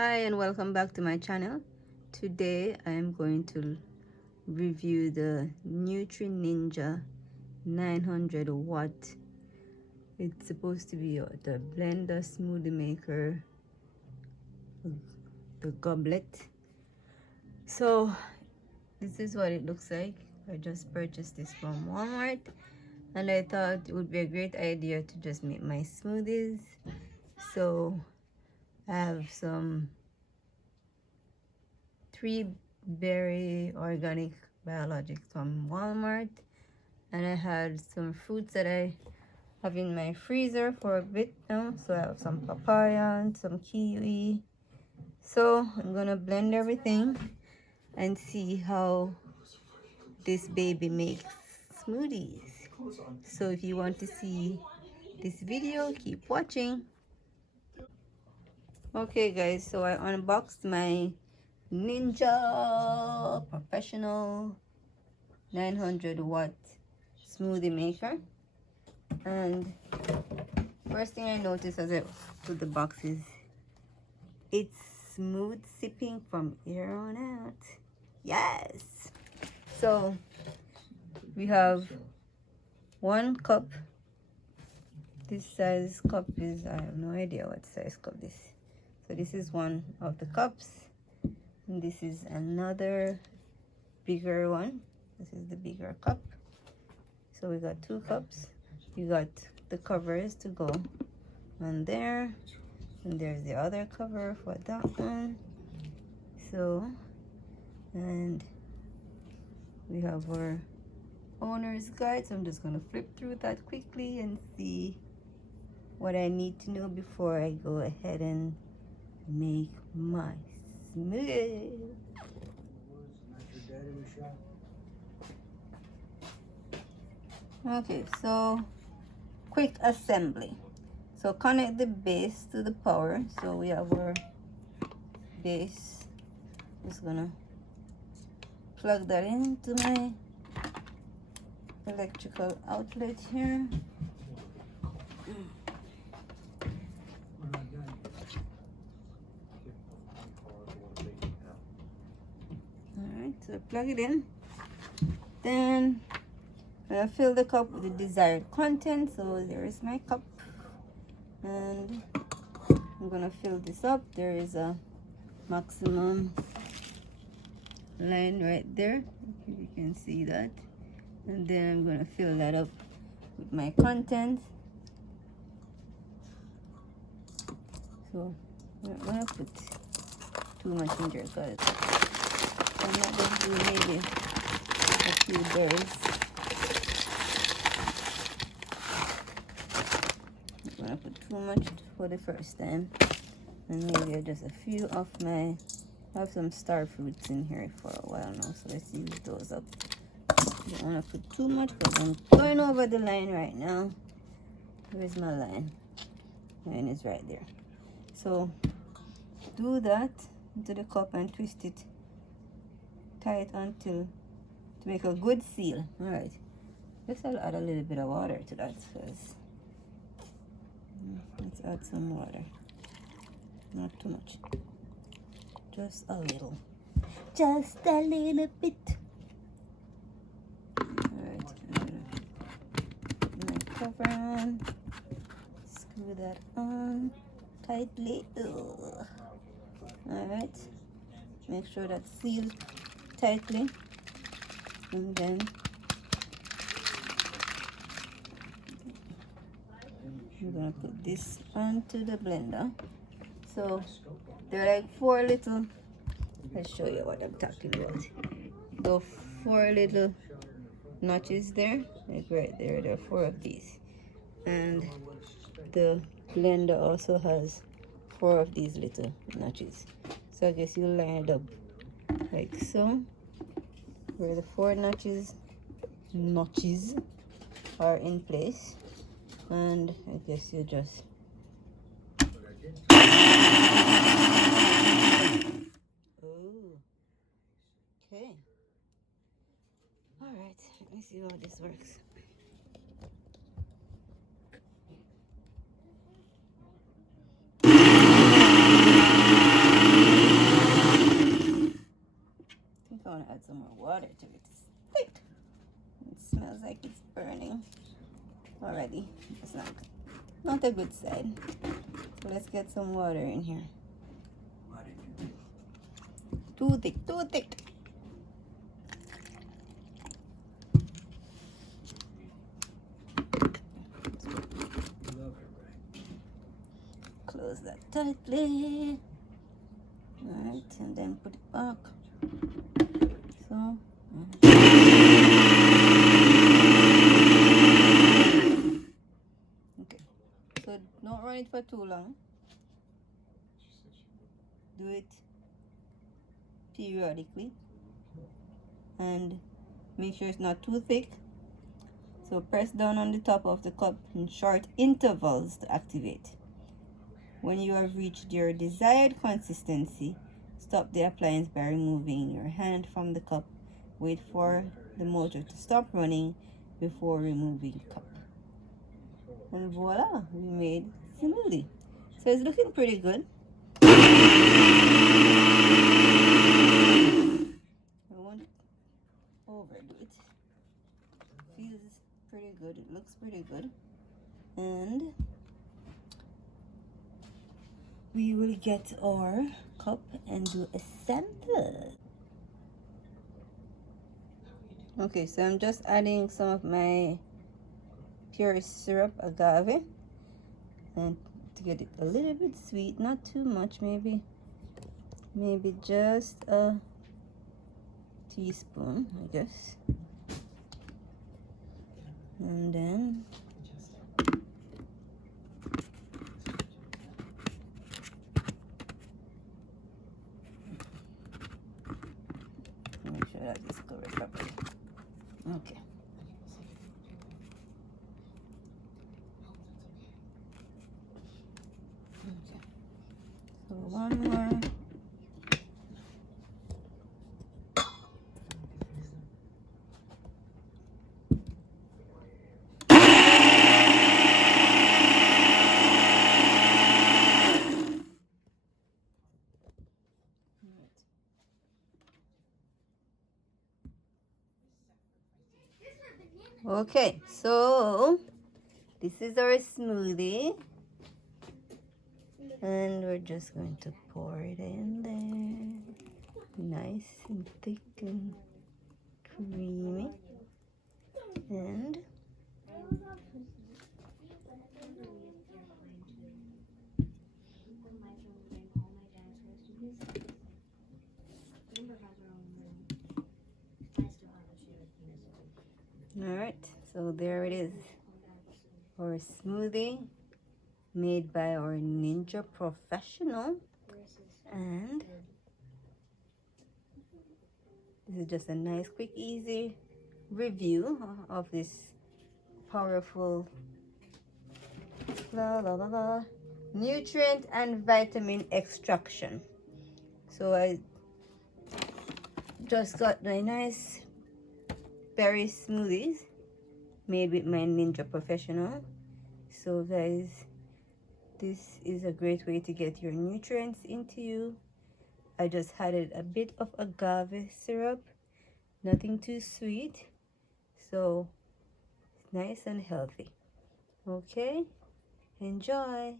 Hi and welcome back to my channel. Today I am going to review the Nutri Ninja 900 watt. It's supposed to be the blender smoothie maker, the goblet. So this is what it looks like. I just purchased this from Walmart and I thought it would be a great idea to just make my smoothies. So I have some 3 berry organic biologics from Walmart, and I had some fruits that I have in my freezer for a bit now. So I have some papaya and some kiwi. So I'm gonna blend everything and see how this baby makes smoothies. So if you want to see this video, keep watching. Okay guys, so I unboxed my Ninja Professional 900 watt smoothie maker, and first thing I noticed as I put the box is it's smooth sipping from here on out. Yes. So we have 1 cup. This size cup is, I have no idea what size cup this is. So this is one of the cups, and this is another bigger one. This is the bigger cup. So we got 2 cups. You got the covers to go on there, and there's the other cover for that one. So, and we have our owner's guide. So I'm just gonna flip through that quickly and see what I need to know before I go ahead and make my smoothie. Okay, so quick assembly. So connect the base to the power. So we have our base. Just gonna plug that into my electrical outlet here. Alright, so plug it in. Then I fill the cup with the desired content. So there is my cup, and I'm gonna fill this up. There is a maximum line right there, if you can see that, and then I'm gonna fill that up with my content. So I'm not gonna put too much in there because I'm not going to do maybe a few berries. I'm gonna put too much for the first time, and maybe just a few of my, I have some star fruits in here for a while now, so let's use those up. I don't want to put too much because I'm going over the line right now. Where's my line? Line is right there. So do that into the cup and twist it tight until to make a good seal. All right, guess I'll add a little bit of water to that first. Let's add some water, not too much, just a little, just a little bit. All right, put my cover on, screw that on tightly. Ugh. All right, make sure that's sealed tightly, and then I'm gonna put this onto the blender. So there are like 4 little, let's show you what I'm talking about. So 4 little notches there, like right there. There are 4 of these, and the blender also has 4 of these little notches. So I guess you line it up like so, where the 4 notches are in place, and I guess you just okay. All right, let me see how this works. already. It's not a good side. So let's get some water in here. Too thick, too thick. Close that tightly. Alright, and then put it back. So. Okay. So don't run it for too long. Do it periodically. And make sure it's not too thick. So press down on the top of the cup in short intervals to activate. When you have reached your desired consistency, stop the appliance by removing your hand from the cup. Wait for the motor to stop running before removing the cup. And voila, we made smoothie. So it's looking pretty good. I won't overdo it. Feels pretty good. It looks pretty good. And we will get our cup and do a sample. Okay, so I'm just adding some of my pure syrup agave, and to get it a little bit sweet, not too much, maybe just a teaspoon, I guess. And then make sure that this covers properly. Okay. Okay. So one more. Okay, so this is our smoothie, and we're just going to pour it in there, nice and thick and creamy. And all right, so there it is, our smoothie made by our Ninja professional. And this is just a nice, quick, easy review of this powerful nutrient and vitamin extraction. So I just got my nice berry smoothies made with my Ninja professional. So guys, this is a great way to get your nutrients into you. I just added a bit of agave syrup, nothing too sweet, so nice and healthy. Okay, enjoy.